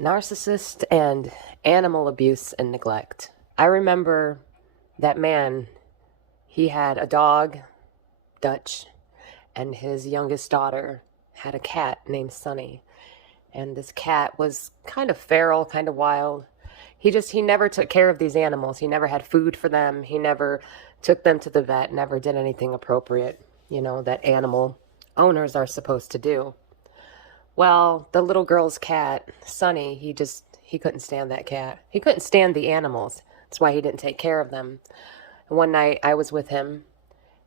Narcissist and animal abuse and neglect. I remember that man, he had a dog, Dutch, and his youngest daughter had a cat named Sunny. And this cat was kind of feral, kind of wild. He never took care of these animals. He never had food for them. He never took them to the vet, never did anything appropriate, that animal owners are supposed to do. Well, the little girl's cat, Sunny, he couldn't stand that cat. He couldn't stand the animals. That's why he didn't take care of them. And one night I was with him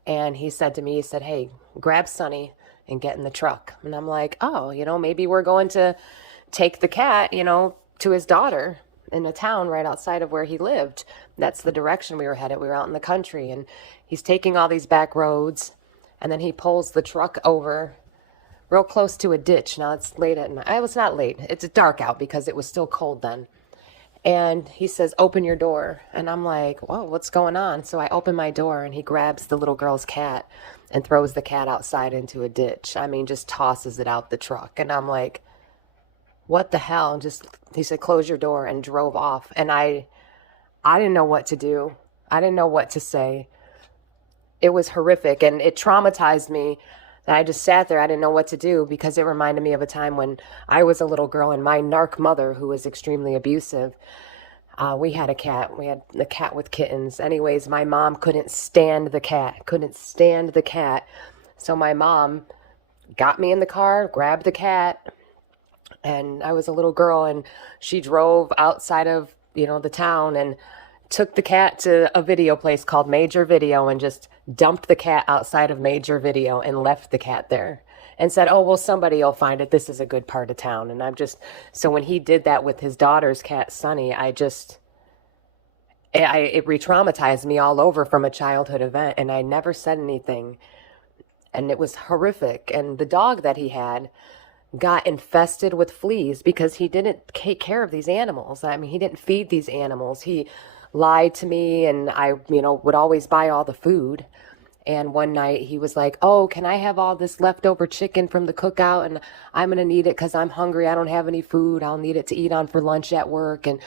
and he said to me, he said, "Hey, grab Sunny and get in the truck." And I'm like, "Oh, maybe we're going to take the cat, to his daughter in a town right outside of where he lived." That's the direction we were headed. We were out in the country and he's taking all these back roads and then he pulls the truck over real close to a ditch. Now it's late at night. It was not late. It's dark out because it was still cold then. And he says, "Open your door." And I'm like, "Whoa, what's going on?" So I open my door and he grabs the little girl's cat and throws the cat outside into a ditch. I mean, just tosses it out the truck. And I'm like, what the hell? He said, "Close your door," and drove off. And I didn't know what to do. I didn't know what to say. It was horrific and it traumatized me. I just sat there. I didn't know what to do because it reminded me of a time when I was a little girl and my narc mother, who was extremely abusive, we had a cat. We had a cat with kittens. Anyways, my mom couldn't stand the cat. So my mom got me in the car, grabbed the cat, and I was a little girl and she drove outside of, the town and took the cat to a video place called Major Video and just dumped the cat outside of Major Video and left the cat there and said, "Oh, well, somebody will find it. This is a good part of town." And so when he did that with his daughter's cat, Sunny, it re-traumatized me all over from a childhood event. And I never said anything. And it was horrific. And the dog that he had got infested with fleas because he didn't take care of these animals. I mean, he didn't feed these animals. He lied to me and I, would always buy all the food. And one night he was like, "Oh, can I have all this leftover chicken from the cookout? And I'm going to need it because I'm hungry. I don't have any food. I'll need it to eat on for lunch at work and,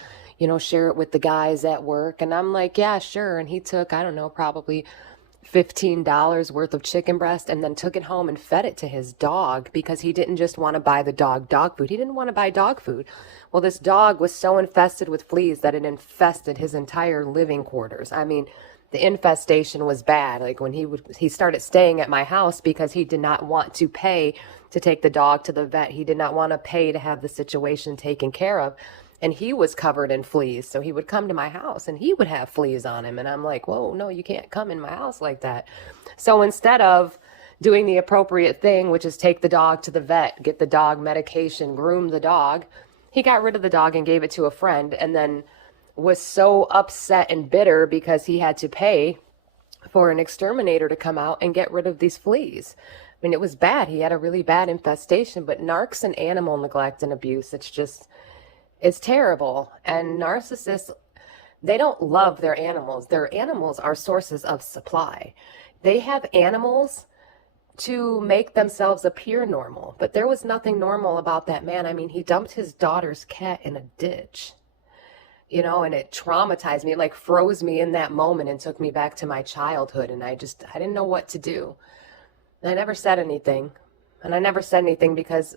share it with the guys at work." And I'm like, "Yeah, sure." And he took, I don't know, probably $15 worth of chicken breast and then took it home and fed it to his dog because he didn't just want to buy the dog food. He didn't want to buy dog food. Well, this dog was so infested with fleas that it infested his entire living quarters. I mean, the infestation was bad. Like when he started staying at my house because he did not want to pay to take the dog to the vet. He did not want to pay to have the situation taken care of. And he was covered in fleas. So he would come to my house and he would have fleas on him. And I'm like, "Whoa, no, you can't come in my house like that." So instead of doing the appropriate thing, which is take the dog to the vet, get the dog medication, groom the dog, he got rid of the dog and gave it to a friend and then was so upset and bitter because he had to pay for an exterminator to come out and get rid of these fleas. I mean, it was bad. He had a really bad infestation. But narcs and animal neglect and abuse, it's terrible. And narcissists, they don't love their animals. Their animals are sources of supply. They have animals to make themselves appear normal. But there was nothing normal about that man. I mean, he dumped his daughter's cat in a ditch, and it traumatized me. It like froze me in that moment and took me back to my childhood. And I didn't know what to do. And I never said anything. And I never said anything because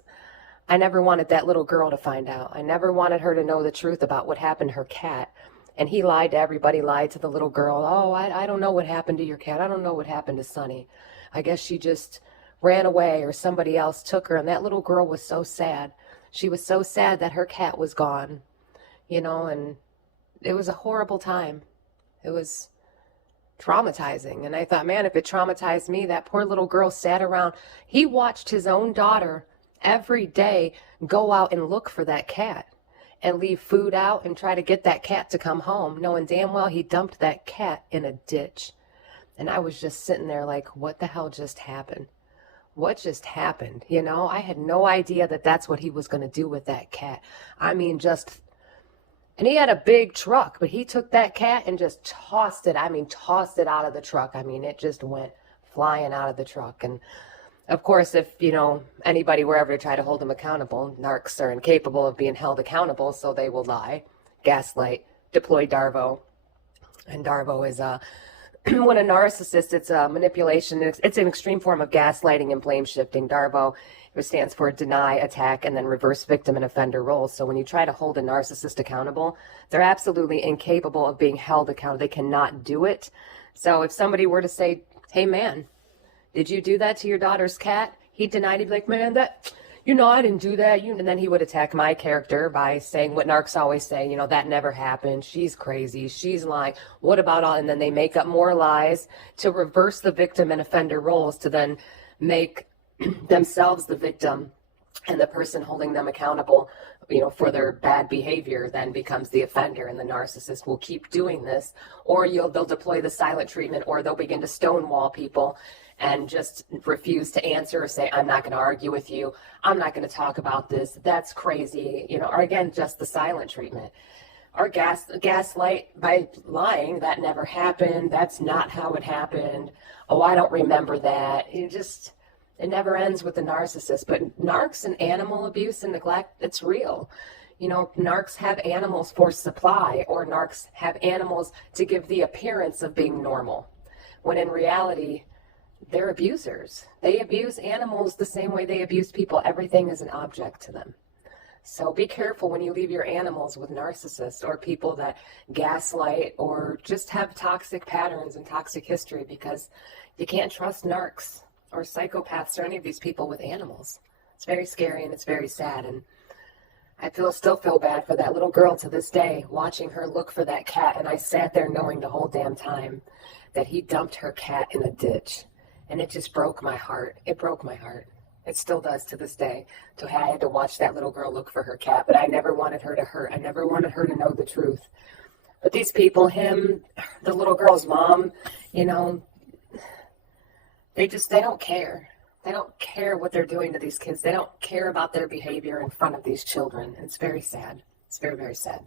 I never wanted that little girl to find out. I never wanted her to know the truth about what happened to her cat. And he lied to everybody, lied to the little girl. "Oh, I don't know what happened to your cat. I don't know what happened to Sunny. I guess she just ran away or somebody else took her." And that little girl was so sad. She was so sad that her cat was gone, and it was a horrible time. It was traumatizing. And I thought, man, if it traumatized me, that poor little girl sat around. He watched his own daughter every day go out and look for that cat and leave food out and try to get that cat to come home, knowing damn well he dumped that cat in a ditch. And I was just sitting there like, what the hell just happened? What just happened? I had no idea that that's what he was going to do with that cat. I mean, and he had a big truck, but he took that cat and just tossed it. I mean, tossed it out of the truck. I mean, it just went flying out of the truck. And Of course, if, anybody were ever to try to hold them accountable, narcs are incapable of being held accountable, so they will lie, gaslight, deploy Darvo. And Darvo is when a narcissist, it's a manipulation. It's an extreme form of gaslighting and blame shifting. Darvo, it stands for deny, attack, and then reverse victim and offender roles. So when you try to hold a narcissist accountable, they're absolutely incapable of being held accountable. They cannot do it. So if somebody were to say, hey, man, did you do that to your daughter's cat? He denied. He'd be like, man, I didn't do that. And then he would attack my character by saying what narcs always say, that never happened. She's crazy. She's lying. What about all? And then they make up more lies to reverse the victim and offender roles to then make themselves the victim, and the person holding them accountable, for their bad behavior then becomes the offender, and the narcissist will keep doing this, or they'll deploy the silent treatment, or they'll begin to stonewall people and just refuse to answer or say, I'm not going to argue with you. I'm not going to talk about this. That's crazy. Or again, just the silent treatment. Or gaslight by lying. That never happened. That's not how it happened. Oh, I don't remember that. It never ends with the narcissist. But narcs and animal abuse and neglect, it's real. Narcs have animals for supply, or narcs have animals to give the appearance of being normal, when in reality, they're abusers. They abuse animals the same way they abuse people. Everything is an object to them. So be careful when you leave your animals with narcissists or people that gaslight or just have toxic patterns and toxic history, because you can't trust narcs or psychopaths or any of these people with animals. It's very scary and it's very sad. And I still feel bad for that little girl to this day, watching her look for that cat. And I sat there knowing the whole damn time that he dumped her cat in a ditch. And it just broke my heart. It broke my heart. It still does to this day. So I had to watch that little girl look for her cat. But I never wanted her to hurt. I never wanted her to know the truth. But these people, him, the little girl's mom, they don't care. They don't care what they're doing to these kids. They don't care about their behavior in front of these children. And it's very sad. It's very, very sad.